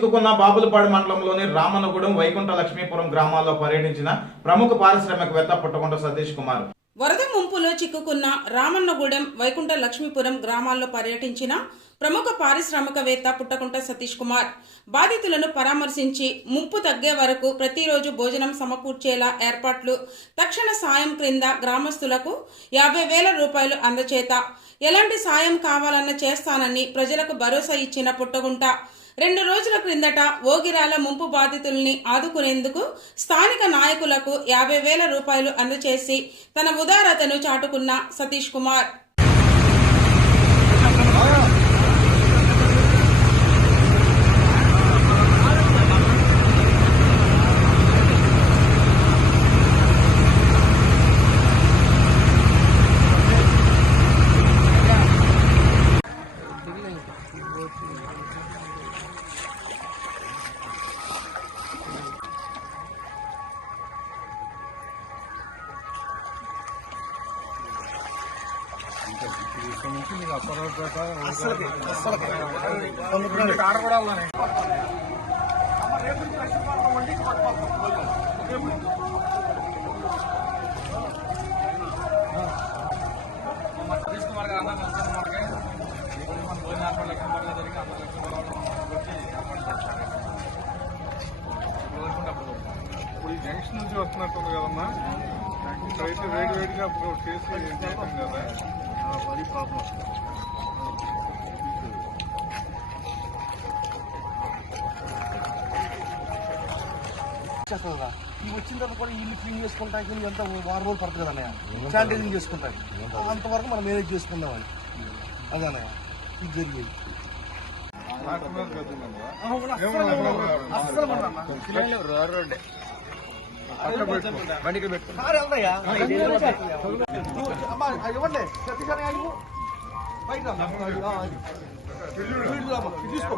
చిక్కుకున్న బాపులపాడు మండలంలోని రామన్నగూడెం, వైకుంఠ లక్ష్మీపురం గ్రామాల్లో పర్యటించిన ప్రముఖ పారిశ్రామికవేత్త పుట్టగుంట సతీష్ కుమార్. వరద ముంపులో చిక్కుకున్న రామన్నగూడెం, వైకుంఠ లక్ష్మీపురం గ్రామాల్లో పర్యటించిన ప్రముఖ పారిశ్రామికవేత్త పుట్టగుంట సతీష్ కుమార్ బాధితులను పరామర్శించి ముంపు తగ్గే వరకు ప్రతిరోజు భోజనం సమకూర్చేలా ఏర్పాట్లు, తక్షణ సాయం క్రింద గ్రామస్తులకు 50,000 రూపాయలు అందచేత ఎలాంటి సాయం కావాలన్న చేస్తానని ప్రజలకు భరోసా ఇచ్చిన పుట్టగుంట 2 రోజుల క్రిందట ఓగిరాల ముంపు బాధితుల్ని ఆదుకునేందుకు స్థానిక నాయకులకు 50,000 రూపాయలు అందచేసి తన ఉదారతను చాటుకున్న సతీష్ కుమార్. జంక్షన్ నుంచి వస్తున్నట్టుంది కదమ్మా, ఇక్కడైతే వేడివేడిగా చేసి చేసాం కదా, అది ప్రాబ్లం. ఇవి వచ్చిన తర్వాత కూడా ఇల్లు క్లీన్ చేసుకుంటానికి ఎంత 6 రోజులు పడుతుంది కదన్నయ్య, శానిటైజింగ్ చేసుకుంటానికి. అంతవరకు మనం మేనేజ్ చేసుకుందామని అదన్నయ్య ఇది జరిగేది. తీసుకో